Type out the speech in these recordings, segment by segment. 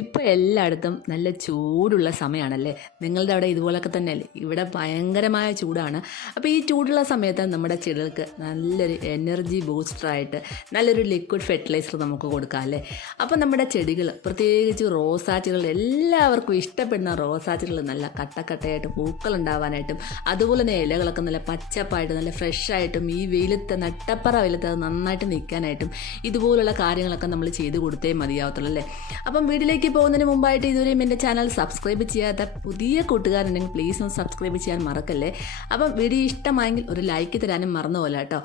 ഇപ്പോൾ എല്ലായിടത്തും നല്ല ചൂടുള്ള സമയമാണല്ലേ. നിങ്ങളുടെ അവിടെ ഇതുപോലൊക്കെ തന്നെയല്ലേ? ഇവിടെ ഭയങ്കരമായ ചൂടാണ്. അപ്പോൾ ഈ ചൂടുള്ള സമയത്ത് നമ്മുടെ ചെടികൾക്ക് നല്ലൊരു എനർജി ബൂസ്റ്ററായിട്ട് നല്ലൊരു ലിക്വിഡ് ഫെർട്ടിലൈസർ നമുക്ക് കൊടുക്കാം അല്ലേ. അപ്പോൾ നമ്മുടെ ചെടികൾ, പ്രത്യേകിച്ച് റോസാ ചെടികൾ, എല്ലാവർക്കും ഇഷ്ടപ്പെടുന്ന റോസാ ചെടികൾ നല്ല കട്ടക്കട്ടയായിട്ട് പൂക്കൾ ഉണ്ടാവാനായിട്ടും അതുപോലെ തന്നെ ഇലകളൊക്കെ നല്ല പച്ചപ്പായിട്ട് നല്ല ഫ്രഷായിട്ടും ഈ വെയിലത്ത് നട്ടപ്പറ വെയിലത്ത് അത് നന്നായിട്ട് നിൽക്കാനായിട്ടും ഇതുപോലുള്ള കാര്യങ്ങളൊക്കെ നമ്മൾ ചെയ്ത് കൊടുത്തേ മതിയാവത്തുള്ളൂ അല്ലേ. അപ്പം വീട്ടിലേക്ക് പോകുന്നതിന് മുമ്പായിട്ട് ഇതുവരെയും എൻ്റെ ചാനൽ സബ്സ്ക്രൈബ് ചെയ്യാത്ത പുതിയ കൂട്ടുകാരുണ്ടെങ്കിൽ പ്ലീസ് ഒന്ന് സബ്സ്ക്രൈബ് ചെയ്യാൻ മറക്കല്ലേ. അപ്പം വീഡിയോ ഇഷ്ടമായെങ്കിൽ ഒരു ലൈക്ക് തരാനും മറന്നു പോലെ കേട്ടോ.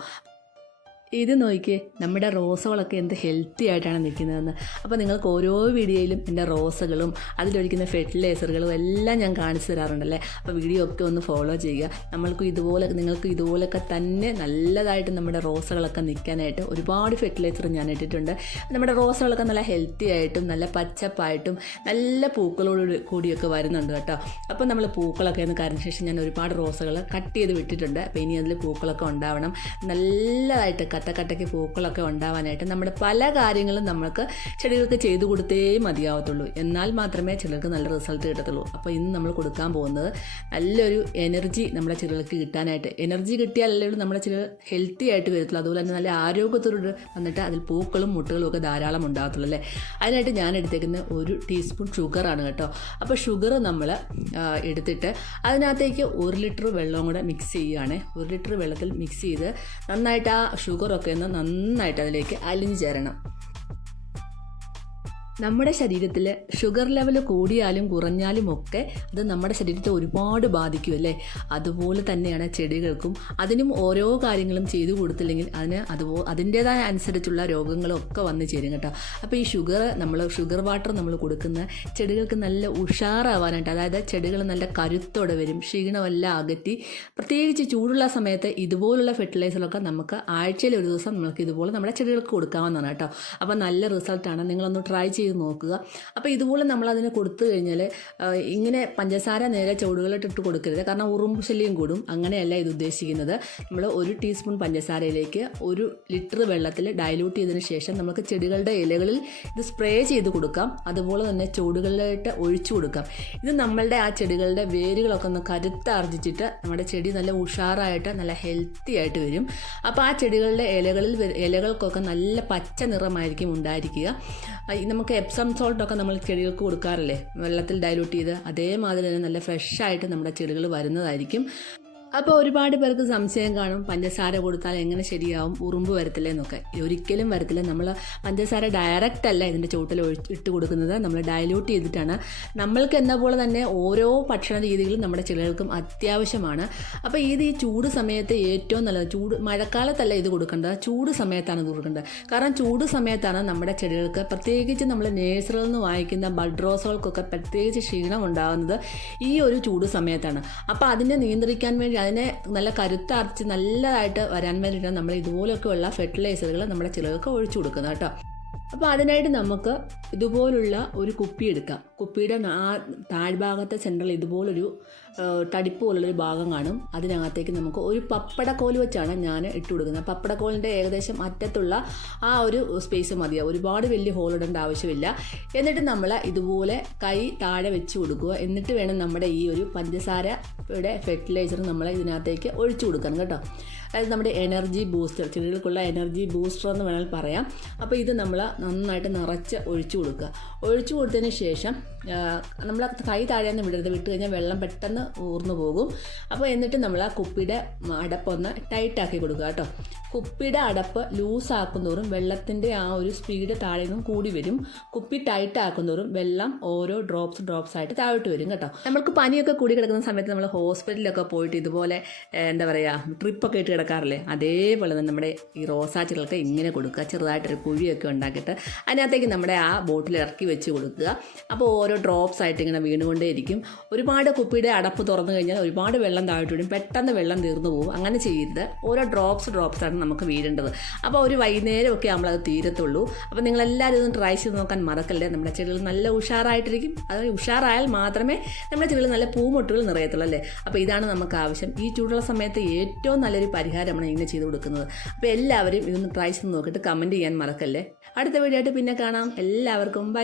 ഇത് നോക്കിയേ, നമ്മുടെ റോസകളൊക്കെ എന്ത് ഹെൽത്തി ആയിട്ടാണ് നിൽക്കുന്നതെന്ന്. അപ്പോൾ നിങ്ങൾക്ക് ഓരോ വീഡിയോയിലും എൻ്റെ റോസകളും അതിലൊഴിക്കുന്ന ഫെർട്ടിലൈസറുകളും എല്ലാം ഞാൻ കാണിച്ചു തരാറുണ്ടല്ലേ. അപ്പോൾ വീഡിയോ ഒക്കെ ഒന്ന് ഫോളോ ചെയ്യുക. നിങ്ങൾക്ക് ഇതുപോലൊക്കെ തന്നെ നല്ലതായിട്ട് നമ്മുടെ റോസകളൊക്കെ നിൽക്കാനായിട്ട് ഒരുപാട് ഫെർട്ടിലൈസർ ഞാൻ ഇട്ടിട്ടുണ്ട്. നമ്മുടെ റോസകളൊക്കെ നല്ല ഹെൽത്തി ആയിട്ടും നല്ല പച്ചപ്പായിട്ടും നല്ല പൂക്കളോട് കൂടിയൊക്കെ വരുന്നുണ്ട് കേട്ടോ. അപ്പോൾ നമ്മൾ പൂക്കളൊക്കെ ഒന്ന് കരഞ്ഞ ശേഷം ഞാൻ ഒരുപാട് റോസകൾ കട്ട് ചെയ്ത് വിട്ടിട്ടുണ്ട്. അപ്പോൾ ഇനി അതിൽ പൂക്കളൊക്കെ ഉണ്ടാവണം, നല്ലതായിട്ട് കട്ടക്കട്ടയ്ക്ക് പൂക്കളൊക്കെ ഉണ്ടാവാനായിട്ട് നമ്മുടെ പല കാര്യങ്ങളും നമുക്ക് ചെടികൾക്ക് ചെയ്തു കൊടുത്തേ മതിയാവത്തുള്ളൂ. എന്നാൽ മാത്രമേ ചെടികൾക്ക് നല്ല റിസൾട്ട് കിട്ടത്തുള്ളൂ. അപ്പോൾ ഇന്ന് നമ്മൾ കൊടുക്കാൻ പോകുന്നത് നല്ലൊരു എനർജി നമ്മുടെ ചെടികൾക്ക് കിട്ടാനായിട്ട്. എനർജി കിട്ടിയാലല്ലേ നമ്മുടെ ചെടികൾ ഹെൽത്തി ആയിട്ട് വരത്തുള്ളൂ. അതുപോലെ തന്നെ നല്ല ആരോഗ്യത്തോട് വന്നിട്ട് അതിൽ പൂക്കളും മുട്ടുകളും ഒക്കെ ധാരാളം ഉണ്ടാകത്തുള്ളൂ അല്ലേ. അതിനായിട്ട് ഞാൻ എടുത്തേക്കുന്ന 1 ടീസ്പൂൺ ഷുഗറാണ് കേട്ടോ. അപ്പോൾ ഷുഗർ നമ്മൾ എടുത്തിട്ട് അതിനകത്തേക്ക് 1 ലിറ്റർ വെള്ളവും കൂടെ മിക്സ് ചെയ്യുകയാണ്. 1 ലിറ്റർ വെള്ളത്തിൽ മിക്സ് ചെയ്ത് നന്നായിട്ട് ആ ഷുഗറൊക്കെ ഒന്ന് നന്നായിട്ട് അതിലേക്ക് അലിഞ്ഞു ചേരണം. നമ്മുടെ ശരീരത്തിൽ ഷുഗർ ലെവൽ കൂടിയാലും കുറഞ്ഞാലും ഒക്കെ അത് നമ്മുടെ ശരീരത്തെ ഒരുപാട് ബാധിക്കും അല്ലേ. അതുപോലെ തന്നെയാണ് ചെടികൾക്കും. അതിനും ഓരോ കാര്യങ്ങളും ചെയ്തു കൊടുത്തില്ലെങ്കിൽ അതിൻ്റേതായ അനുസരിച്ചുള്ള രോഗങ്ങളൊക്കെ വന്നു ചേരും കേട്ടോ. അപ്പോൾ ഈ ഷുഗർ വാട്ടർ നമ്മൾ കൊടുക്കുന്ന ചെടികൾക്ക് നല്ല ഉഷാറാവാനായിട്ട്, അതായത് ചെടികൾ നല്ല കരുത്തോടെ വരും, ക്ഷീണമെല്ലാം അകറ്റി. പ്രത്യേകിച്ച് ചൂടുള്ള സമയത്ത് ഇതുപോലുള്ള ഫെർട്ടിലൈസറൊക്കെ നമുക്ക് ആഴ്ചയിൽ ഒരു ദിവസം നമുക്ക് ഇതുപോലെ നമ്മുടെ ചെടികൾക്ക് കൊടുക്കാവുന്നതാണ് കേട്ടോ. അപ്പോൾ നല്ല റിസൾട്ടാണ്. നിങ്ങളൊന്ന് ട്രൈ ചെയ്ത് നോക്കുക. അപ്പോൾ ഇതുപോലെ നമ്മളതിന് കൊടുത്തു കഴിഞ്ഞാൽ ഇങ്ങനെ പഞ്ചസാര നേരെ ചുവടുകളിട്ടിട്ട് കൊടുക്കരുത്, കാരണം ഉറുമ്പ് ശല്യം കൂടും. അങ്ങനെയല്ല ഇത് ഉദ്ദേശിക്കുന്നത്. നമ്മൾ 1 ടീസ്പൂൺ പഞ്ചസാരയിലേക്ക് 1 ലിറ്റർ വെള്ളത്തിൽ ഡൈല്യൂട്ട് ചെയ്തതിന് ശേഷം നമുക്ക് ചെടികളുടെ ഇലകളിൽ ഇത് സ്പ്രേ ചെയ്ത് കൊടുക്കാം. അതുപോലെ തന്നെ ചുവടുകളിലായിട്ട് ഒഴിച്ചു കൊടുക്കാം. ഇത് നമ്മളുടെ ആ ചെടികളുടെ വേരുകളൊക്കെ ഒന്ന് കരുത്താർജിച്ചിട്ട് നമ്മുടെ ചെടി നല്ല ഉഷാറായിട്ട് നല്ല ഹെൽത്തി ആയിട്ട് വരും. അപ്പോൾ ആ ചെടികളുടെ ഇലകൾക്കൊക്കെ നല്ല പച്ച നിറമായിരിക്കും ഉണ്ടായിരിക്കുക. നമുക്ക് എപ്സം സോൾട്ടൊക്കെ നമ്മൾ ചെടികൾക്ക് കൊടുക്കാറില്ലേ, വെള്ളത്തിൽ ഡൈല്യൂട്ട് ചെയ്ത്, അതേമാതിരി തന്നെ നല്ല ഫ്രഷായിട്ട് നമ്മുടെ ചെടികൾ വരുന്നതായിരിക്കും. അപ്പോൾ ഒരുപാട് പേർക്ക് സംശയം കാണും, പഞ്ചസാര കൊടുത്താൽ എങ്ങനെ ശരിയാവും, ഉറുമ്പ് വരത്തില്ല എന്നൊക്കെ. ഒരിക്കലും വരത്തില്ല. നമ്മൾ പഞ്ചസാര ഡയറക്റ്റ് അല്ല ഇതിൻ്റെ ചുവട്ടിൽ ഇട്ട് കൊടുക്കുന്നത്, നമ്മൾ ഡൈല്യൂട്ട് ചെയ്തിട്ടാണ്. നമ്മൾക്ക് എന്ന പോലെ തന്നെ ഓരോ ഭക്ഷണ രീതികളും നമ്മുടെ ചെടികൾക്കും അത്യാവശ്യമാണ്. അപ്പോൾ ഈ ചൂട് സമയത്ത് ഏറ്റവും നല്ലത്, മഴക്കാലത്തല്ല ഇത് കൊടുക്കേണ്ടത്, ചൂട് സമയത്താണ് ഇത് കൊടുക്കേണ്ടത്. കാരണം ചൂട് സമയത്താണ് നമ്മുടെ ചെടികൾക്ക്, പ്രത്യേകിച്ച് നമ്മൾ നേഴ്സറിയിൽ നിന്ന് വാങ്ങിക്കുന്ന ബഡ് റോസുകൾക്കൊക്കെ പ്രത്യേകിച്ച് ക്ഷീണം ഉണ്ടാകുന്നത് ഈ ഒരു ചൂട് സമയത്താണ്. അപ്പോൾ അതിനെ നിയന്ത്രിക്കാൻ വേണ്ടി, അതിനെ നല്ല കരുത്താർച്ച് നല്ലതായിട്ട് വരാൻ വേണ്ടിയിട്ടാണ് നമ്മൾ ഇതുപോലൊക്കെയുള്ള ഫെർട്ടിലൈസറുകൾ നമ്മുടെ ചെടികൾക്ക് ഒഴിച്ചു കൊടുക്കുന്നത് കേട്ടോ. അപ്പോൾ അതിനായിട്ട് നമുക്ക് ഇതുപോലുള്ള ഒരു കുപ്പി എടുക്കാം. കുപ്പിയുടെ താഴ്ഭാഗത്തെ സെൻറ്ററിൽ ഇതുപോലൊരു തടിപ്പ് പോലുള്ളൊരു ഭാഗം കാണും. അതിനകത്തേക്ക് നമുക്ക് ഒരു പപ്പടക്കോല് വെച്ചാണ് ഞാൻ ഇട്ട് കൊടുക്കുന്നത്. പപ്പടക്കോലിൻ്റെ ഏകദേശം അറ്റത്തുള്ള ആ ഒരു സ്പേസ് മതിയാവും, ഒരുപാട് വലിയ ഹോൾ ഇടേണ്ട ആവശ്യമില്ല. എന്നിട്ട് നമ്മൾ ഇതുപോലെ കൈ താഴെ വെച്ച് കൊടുക്കുക. എന്നിട്ട് വേണം നമ്മുടെ ഈ ഒരു പഞ്ചസാരയുടെ ഫെർട്ടിലൈസർ നമ്മൾ ഇതിനകത്തേക്ക് ഒഴിച്ചു കൊടുക്കണം കേട്ടോ. അതായത് നമ്മുടെ എനർജി ബൂസ്റ്റർ, ചെടികൾക്കുള്ള എനർജി ബൂസ്റ്റർ എന്ന് വേണമെങ്കിൽ പറയാം. അപ്പോൾ ഇത് നമ്മൾ നന്നായിട്ട് നിറച്ച് ഒഴിച്ചു കൊടുക്കുക. ഒഴിച്ചു കൊടുത്തതിന് ശേഷം നമ്മൾ കൈ താഴെയൊന്നും വിടരുത്, വിട്ട് കഴിഞ്ഞാൽ വെള്ളം പെട്ടെന്ന് ഊർന്നു പോകും. അപ്പോൾ എന്നിട്ട് നമ്മൾ ആ കുപ്പിയുടെ അടപ്പൊന്ന് ടൈറ്റാക്കി കൊടുക്കുക കേട്ടോ. കുപ്പിയുടെ അടപ്പ് ലൂസാക്കുന്തോറും വെള്ളത്തിൻ്റെ ആ ഒരു സ്പീഡ് താഴെ നിന്നും കൂടി വരും. കുപ്പി ടൈറ്റ് ആക്കുന്തോറും വെള്ളം ഓരോ ഡ്രോപ്സ് ആയിട്ട് താഴോട്ട് വരും കേട്ടോ. നമ്മൾക്ക് പനിയൊക്കെ കൂടി കിടക്കുന്ന സമയത്ത് നമ്മൾ ഹോസ്പിറ്റലിലൊക്കെ പോയിട്ട് ഇതുപോലെ എന്താ പറയുക, ട്രിപ്പൊക്കെ ഇട്ട് കിടക്കാറില്ലേ, അതേപോലെ തന്നെ നമ്മുടെ ഈ റോസാ ചെടികൾക്ക് ഇങ്ങനെ കൊടുക്കുക. ചെറുതായിട്ടൊരു കുഴിയൊക്കെ ഉണ്ടാക്കിയിട്ട് അതിനകത്തേക്ക് നമ്മുടെ ആ ബോട്ടിൽ ഇറക്കി വെച്ച് കൊടുക്കുക. അപ്പോൾ ഓരോ ഡ്രോപ്സ് ആയിട്ട് ഇങ്ങനെ വീണുകൊണ്ടേയിരിക്കും. ഒരുപാട് കുപ്പിയുടെ അടപ്പ് തുറന്നു കഴിഞ്ഞാൽ ഒരുപാട് വെള്ളം താഴോട്ട് വരും, പെട്ടെന്ന് വെള്ളം തീർന്നു പോകും. അങ്ങനെ ചെയ്യരുത്. ഓരോ ഡ്രോപ്സ് ആണ് നമുക്ക് വീഴേണ്ടത്. അപ്പോൾ ഒരു വൈകുന്നേരമൊക്കെ നമ്മളത് തീരത്തുള്ളൂ. അപ്പോൾ നിങ്ങളെല്ലാവരും ഇതൊന്ന് ട്രൈ ചെയ്ത് നോക്കാൻ മറക്കല്ലേ. നമ്മുടെ ചെടികൾ നല്ല ഉഷാറായിട്ടിരിക്കും. അത് ഉഷാറായാൽ മാത്രമേ നമ്മുടെ ചെടികൾ നല്ല പൂമൊട്ടുകൾ നിറയത്തുള്ളൂ അല്ലേ. അപ്പോൾ ഇതാണ് നമുക്ക് ആവശ്യം. ഈ ചൂടുള്ള സമയത്ത് ഏറ്റവും നല്ലൊരു പരിഹാരമാണ് ഇങ്ങനെ ചെയ്ത് കൊടുക്കുന്നത്. അപ്പോൾ എല്ലാവരും ഇതൊന്ന് ട്രൈ ചെയ്ത് നോക്കിയിട്ട് കമൻറ്റ് ചെയ്യാൻ മറക്കല്ലേ. അടുത്ത വീഡിയോ ആയിട്ട് പിന്നെ കാണാം. എല്ലാവർക്കും ബൈ.